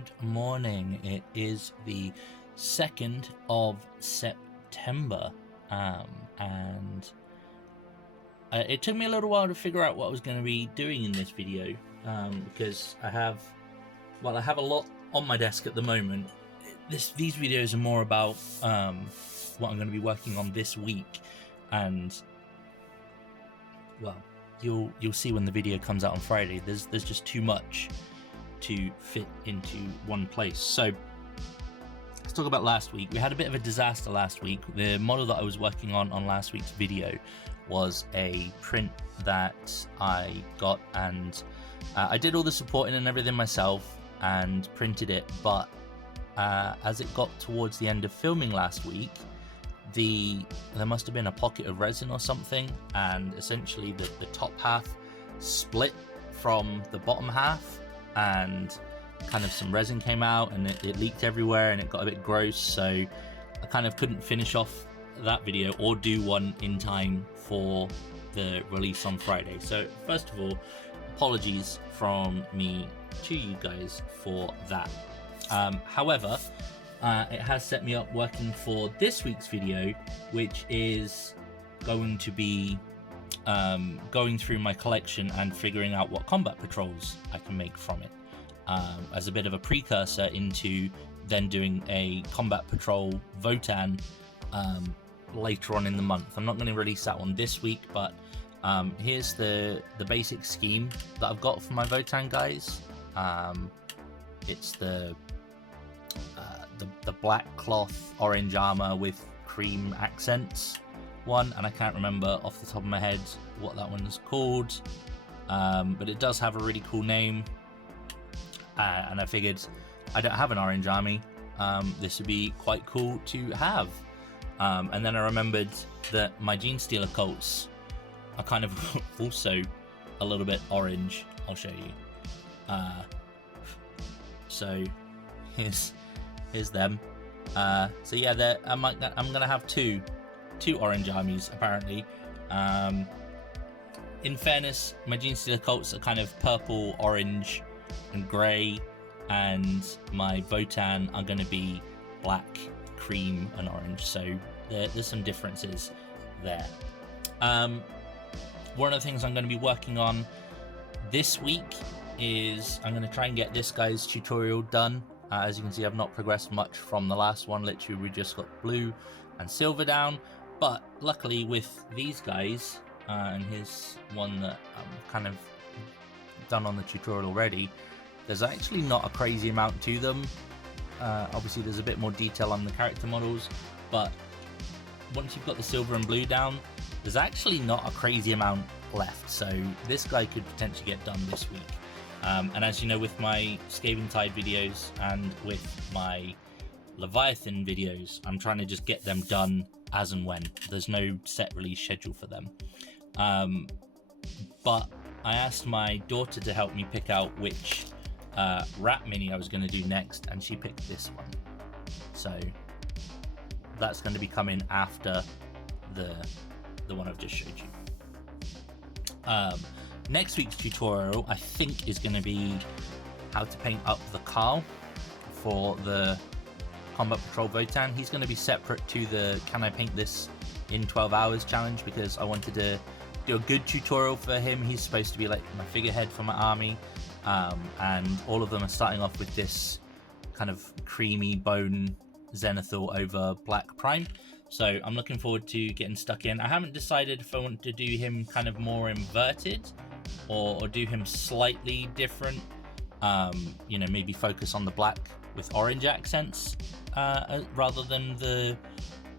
Good morning. It is the 2nd of September, and it took me a little while to figure out what I was going to be doing in this video, because I have a lot on my desk at the moment. These videos are more about what I'm going to be working on this week, and well, you'll see when the video comes out on Friday. There's just too much to fit into one place. So let's talk about last week. We had a bit of a disaster last week. The model that I was working on last week's video was a print that I got, and I did all the supporting and everything myself and printed it, but as it got towards the end of filming last week, there must have been a pocket of resin or something, and essentially the top half split from the bottom half, and kind of some resin came out, and it leaked everywhere, and it got a bit gross. So I kind of couldn't finish off that video or do one in time for the release on Friday. So first of all, apologies from me to you guys for that. However, it has set me up working for this week's video, which is going to be going through my collection and figuring out what combat patrols I can make from it, as a bit of a precursor into then doing a combat patrol Votann later on in the month. I'm not going to release that one this week, but here's the basic scheme that I've got for my Votann guys. It's the black cloth orange armor with cream accents one, and I can't remember off the top of my head what that one is called, but it does have a really cool name, and I figured I don't have an orange army, this would be quite cool to have. And then I remembered that my Gene Stealer Colts are kind of also a little bit orange. I'll show you. So here's them. So yeah, I'm gonna have two orange armies apparently. In fairness, my Gene Stealer Colts are kind of purple, orange, and grey, and my Votann are going to be black, cream, and orange. So there's some differences there. One of the things I'm going to be working on this week is I'm going to try and get this guy's tutorial done. As you can see, I've not progressed much from the last one. Literally, we just got blue and silver down. But luckily with these guys, and here's one that I've kind of done on the tutorial already, there's actually not a crazy amount to them. Obviously there's a bit more detail on the character models, but once you've got the silver and blue down, there's actually not a crazy amount left. So this guy could potentially get done this week. And as you know, with my Skaventide videos and with my Leviathan videos, I'm trying to just get them done as and when. There's no set release schedule for them. But I asked my daughter to help me pick out which rat mini I was going to do next, and she picked this one. So that's going to be coming after the one I've just showed you. Next week's tutorial, I think, is going to be how to paint up the Carl for the Combat Patrol Votann. He's going to be separate to the Can I Paint This in 12 Hours challenge, because I wanted to do a good tutorial for him. He's supposed to be like my figurehead for my army, and all of them are starting off with this kind of creamy bone zenithal over black prime. So I'm looking forward to getting stuck in. I haven't decided if I want to do him kind of more inverted or do him slightly different. You know, maybe focus on the black with orange accents rather than the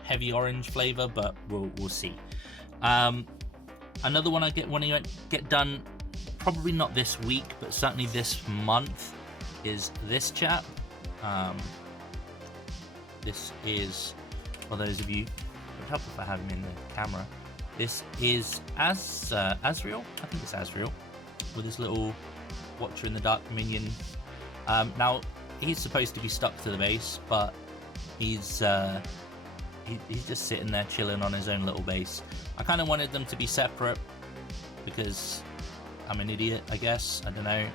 heavy orange flavor, but we'll see. Another one I want to get done, probably not this week, but certainly this month, is this chap. This is, for those of you, it would help if I had him in the camera. This is Azrael. I think it's Azrael, with his little Watcher in the Dark minion. Now he's supposed to be stuck to the base, but he's just sitting there chilling on his own little base. I kind of wanted them to be separate because I'm an idiot, I guess. I don't know.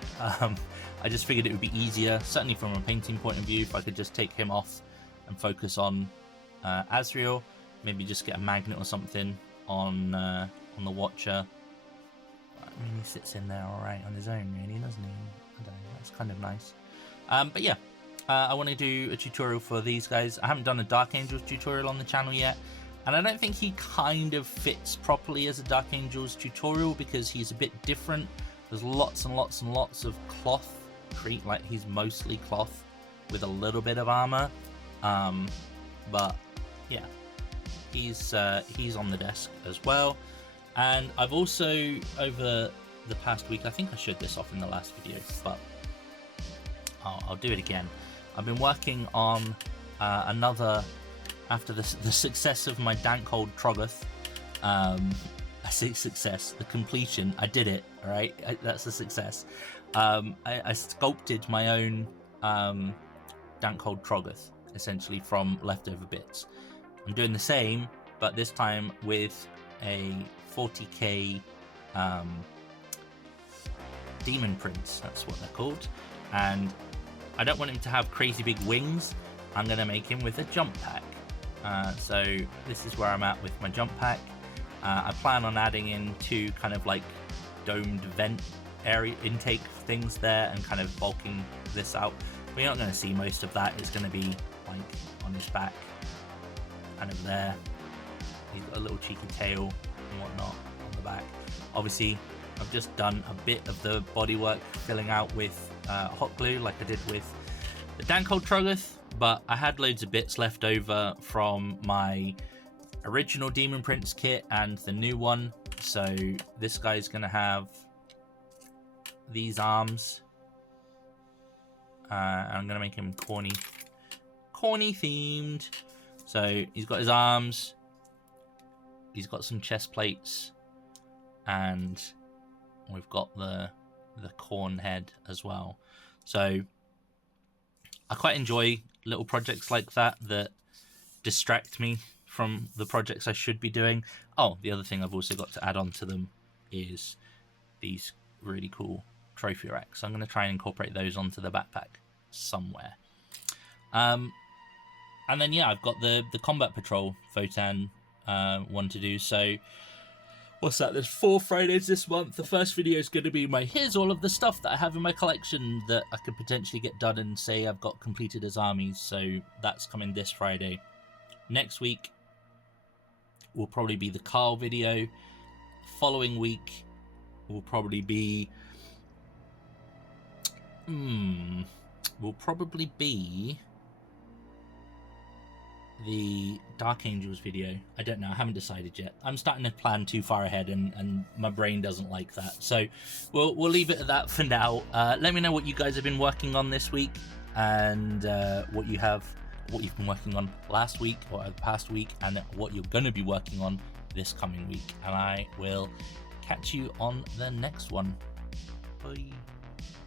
I just figured it would be easier, certainly from a painting point of view, if I could just take him off and focus on Azrael. Maybe just get a magnet or something on the Watcher. I mean, he sits in there all right on his own, really, doesn't he? I don't know. That's kind of nice. But yeah, I want to do a tutorial for these guys. I haven't done a Dark Angels tutorial on the channel yet, and I don't think he kind of fits properly as a Dark Angels tutorial because he's a bit different. There's lots and lots and lots of cloth. Like, he's mostly cloth with a little bit of armor. But yeah, he's on the desk as well. And I've also, over the past week, I think I showed this off in the last video, but I'll do it again. I've been working on another, after the success of my Dankhold Troggoth. I say success, the completion. I did it, all right? That's a success. I sculpted my own Dankhold Troggoth, essentially, from leftover bits. I'm doing the same, but this time with a 40k demon prince, that's what they're called. And I don't want him to have crazy big wings. I'm going to make him with a jump pack. So this is where I'm at with my jump pack. I plan on adding in 2 kind of like domed vent area intake things there and kind of bulking this out. But you're not going to see most of that. It's going to be like on his back, kind of there. He's got a little cheeky tail and whatnot on the back. Obviously, I've just done a bit of the bodywork filling out with hot glue like I did with the Dankhold Troggoth, but I had loads of bits left over from my original Demon Prince kit and the new one. So this guy's going to have these arms. I'm going to make him corny themed. So he's got his arms, he's got some chest plates, and we've got the corn head as well. So I quite enjoy little projects like that distract me from the projects I should be doing. Oh, the other thing I've also got to add on to them is these really cool trophy racks. I'm going to try and incorporate those onto the backpack somewhere. And then yeah, I've got the Combat Patrol Votann one to do. So what's that? There's 4 Fridays this month. The first video is going to be here's all of the stuff that I have in my collection that I could potentially get done and say I've got completed as armies. So that's coming this Friday. Next week will probably be the Carl video. Following week will probably be the Dark Angels video. I don't know, I haven't decided yet. I'm starting to plan too far ahead and my brain doesn't like that. So we'll leave it at that for now. Let me know what you guys have been working on this week and what you've been working on last week or the past week and what you're going to be working on this coming week. And I will catch you on the next one. Bye.